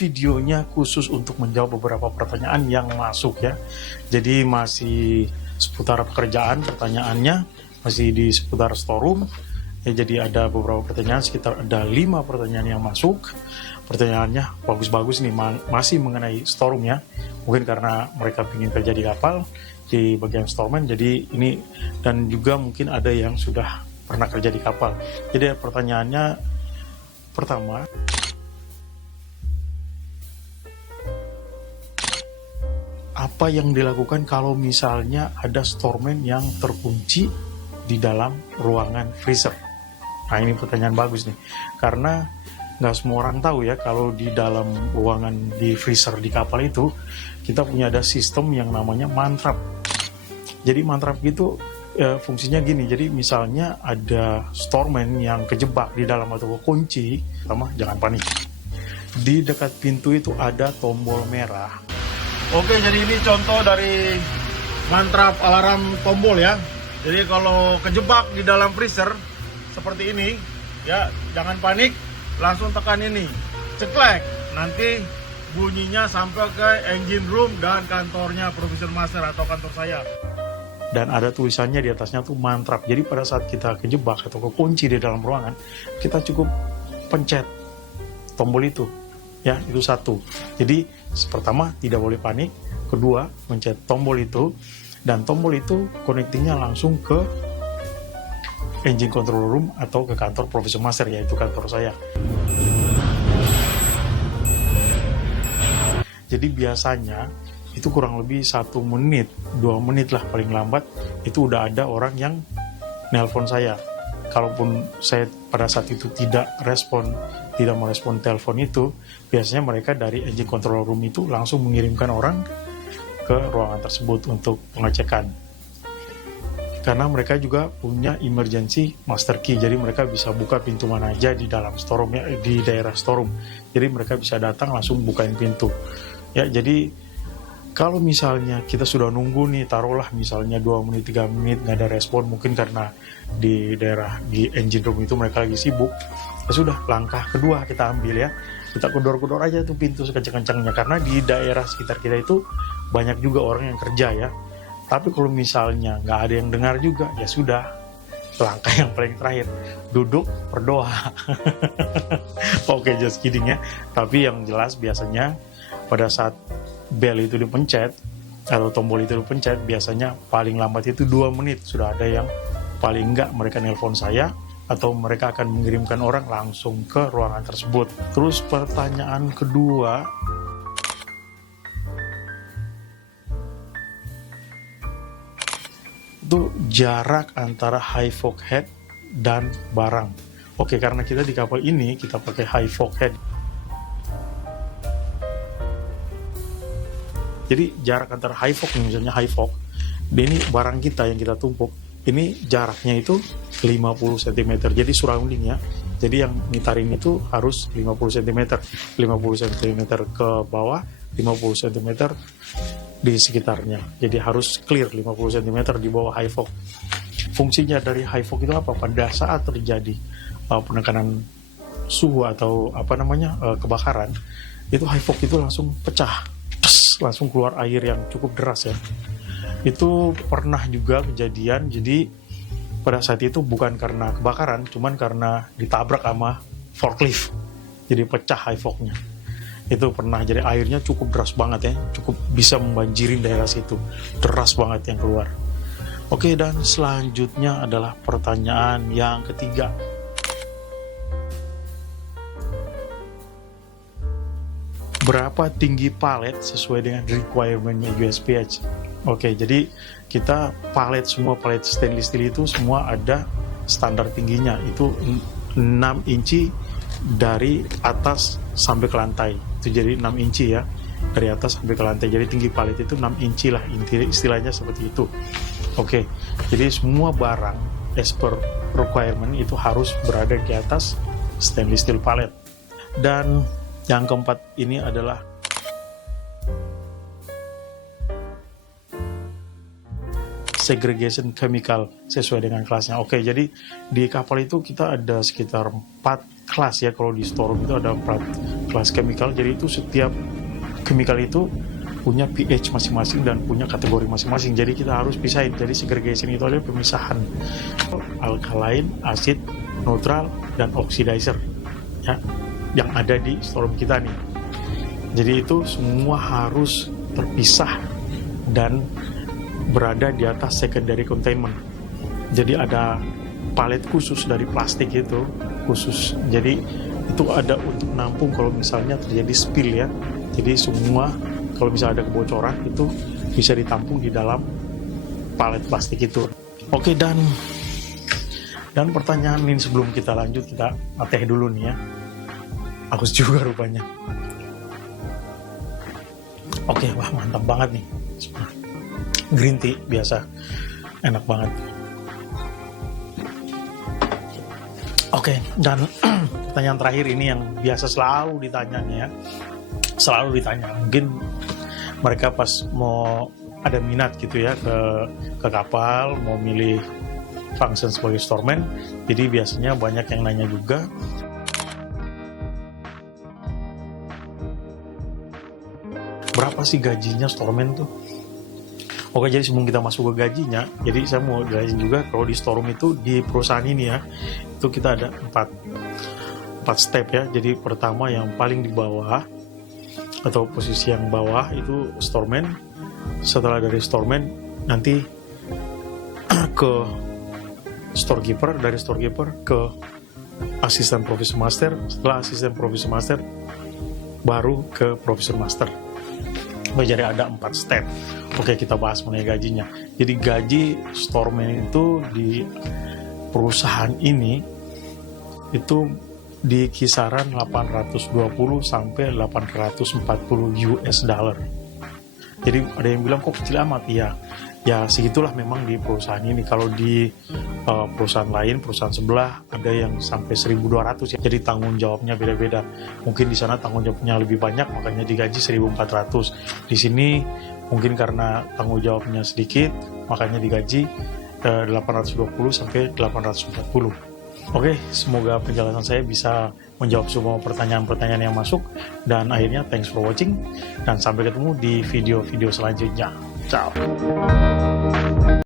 videonya khusus untuk menjawab beberapa pertanyaan yang masuk ya. Jadi masih seputar pekerjaan, pertanyaannya masih di seputar storeroom. Ya, jadi ada beberapa pertanyaan, sekitar ada 5 pertanyaan yang masuk. Pertanyaannya bagus-bagus nih, masih mengenai storeroom ya. Mungkin karena mereka ingin kerja di kapal, di bagian storeman, jadi ini, dan juga mungkin ada yang sudah pernah kerja di kapal. Jadi pertanyaannya pertama, apa yang dilakukan kalau misalnya ada storeman yang terkunci di dalam ruangan freezer? Nah, ini pertanyaan bagus nih, karena nggak semua orang tahu ya, kalau di dalam ruangan di freezer di kapal itu, kita punya ada sistem yang namanya mantrap. Jadi mantrap itu fungsinya gini, jadi misalnya ada storeman yang kejebak di dalam atau kunci, pertama jangan panik. Di dekat pintu itu ada tombol merah. Oke, jadi ini contoh dari mantrap alarm tombol ya. Jadi kalau kejebak di dalam freezer seperti ini, ya jangan panik, langsung tekan ini, ceklek, nanti bunyinya sampai ke engine room dan kantornya Profesor Master atau kantor saya. Dan ada tulisannya di atasnya tuh mantrap. Jadi pada saat kita kejebak atau kekunci di dalam ruangan, kita cukup pencet tombol itu. Ya, itu satu. Jadi pertama tidak boleh panik, kedua pencet tombol itu, dan tombol itu connectingnya langsung ke engine control room atau ke kantor Profesor Master, yaitu kantor saya. Jadi biasanya itu kurang lebih 1 menit, 2 menit lah paling lambat, itu udah ada orang yang nelpon saya. Kalaupun saya pada saat itu tidak merespon telepon itu, biasanya mereka dari engine control room itu langsung mengirimkan orang ke ruangan tersebut untuk pengecekan. Karena mereka juga punya emergency master key, jadi mereka bisa buka pintu mana aja di dalam storeroom ya, di daerah storeroom. Jadi mereka bisa datang langsung bukain pintu. Ya, jadi kalau misalnya kita sudah nunggu nih, taruhlah misalnya 2 menit, 3 menit, nggak ada respon, mungkin karena di daerah di engine room itu mereka lagi sibuk, ya sudah, langkah kedua kita ambil ya, kita kedor-kedor aja tuh pintu sekencang-kencangnya, karena di daerah sekitar kita itu banyak juga orang yang kerja ya. Tapi kalau misalnya nggak ada yang dengar juga, ya sudah, langkah yang paling terakhir, duduk, berdoa. Oke, just kidding ya. Tapi yang jelas biasanya pada saat bell itu dipencet atau tombol itu dipencet, biasanya paling lambat itu 2 menit sudah ada yang paling enggak mereka nelpon saya atau mereka akan mengirimkan orang langsung ke ruangan tersebut. Terus pertanyaan kedua, itu jarak antara high fog head dan barang. Oke, karena kita di kapal ini kita pakai high fog head. Jadi jarak antara high fog, misalnya high fog, ini barang kita yang kita tumpuk, ini jaraknya itu 50 cm. Jadi surrounding ya. Jadi yang ngitarin itu harus 50 cm. 50 cm ke bawah, 50 cm di sekitarnya. Jadi harus clear 50 cm di bawah high fog. Fungsinya dari high fog itu apa? Pada saat terjadi penekanan suhu atau kebakaran, itu high fog itu langsung pecah. Langsung keluar air yang cukup deras ya. Itu pernah juga kejadian, jadi pada saat itu bukan karena kebakaran, cuman karena ditabrak sama forklift, jadi pecah high fognya. Itu pernah, jadi airnya cukup deras banget ya, cukup bisa membanjirin daerah situ, deras banget yang keluar. Oke, dan selanjutnya adalah pertanyaan yang ketiga. Berapa tinggi palet sesuai dengan requirement-nya USPH? Oke, jadi kita semua palet stainless steel itu semua ada standar tingginya, itu 6 inci dari atas sampai ke lantai. Itu jadi 6 inci ya, dari atas sampai ke lantai. Jadi tinggi palet itu 6 inci lah, istilahnya seperti itu. Oke, jadi semua barang as per requirement itu harus berada di atas stainless steel palet. Dan yang keempat ini adalah segregation chemical sesuai dengan kelasnya. Oke, jadi di kapal itu kita ada sekitar 4 kelas ya. Kalau di storeroom itu ada 4 kelas chemical. Jadi itu setiap chemical itu punya pH masing-masing dan punya kategori masing-masing. Jadi kita harus pisahin. Jadi segregation itu adalah pemisahan alkaline, acid, neutral, dan oxidizer ya, yang ada di storeroom kita nih. Jadi itu semua harus terpisah dan berada di atas secondary containment. Jadi ada palet khusus dari plastik itu khusus. Jadi itu ada untuk nampung kalau misalnya terjadi spill ya. Jadi semua kalau misalnya ada kebocoran itu bisa ditampung di dalam palet plastik itu. Oke, dan pertanyaan ini sebelum kita lanjut, kita teh dulu nih ya. Haus juga rupanya. Oke, wah mantap banget nih. Green tea biasa, enak banget. Oke, dan pertanyaan terakhir ini yang biasa selalu ditanya nih ya. Selalu ditanya, mungkin mereka pas mau ada minat gitu ya ke kapal, mau milih function sebagai storeman, jadi biasanya banyak yang nanya juga, berapa sih gajinya storeman tuh? Oke, jadi sebelum kita masuk ke gajinya, jadi saya mau jelasin juga kalau di storeroom itu di perusahaan ini ya, itu kita ada 4 step ya. Jadi pertama yang paling di bawah atau posisi yang bawah itu storeman. Setelah dari storeman nanti ke storekeeper, dari storekeeper ke asisten profesor master, setelah asisten profesor master baru ke profesor master. Jadi ada 4 step. Oke, kita bahas mengenai gajinya. Jadi gaji storeman itu di perusahaan ini itu di kisaran 820 sampai 840 US dollar. Jadi ada yang bilang kok kecil amat, ya segitulah memang di perusahaan ini. Kalau di perusahaan lain, perusahaan sebelah ada yang sampai 1.200 ya. Jadi tanggung jawabnya beda-beda. Mungkin di sana tanggung jawabnya lebih banyak, makanya digaji 1.400. Di sini mungkin karena tanggung jawabnya sedikit, makanya digaji 820 sampai 840. Oke, semoga penjelasan saya bisa menjawab semua pertanyaan-pertanyaan yang masuk. Dan akhirnya, thanks for watching. Dan sampai ketemu di video-video selanjutnya. Ciao.